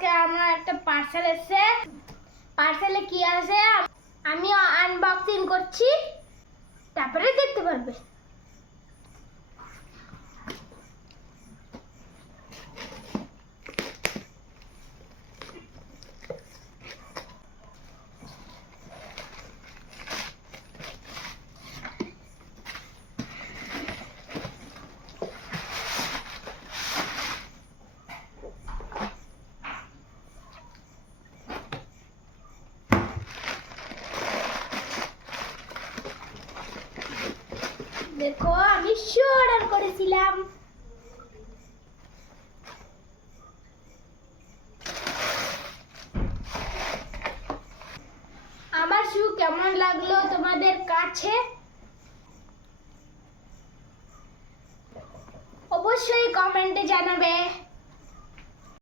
আজকে আমার একটা পার্সেল এসেছে। পার্সেলে কি আছে আমি আনবক্সিং করছি, তারপরে দেখতে পারবে। দেখো আমি শু অর্ডার করেছিলাম। আমার শু কেমন লাগলো তোমাদের কাছে?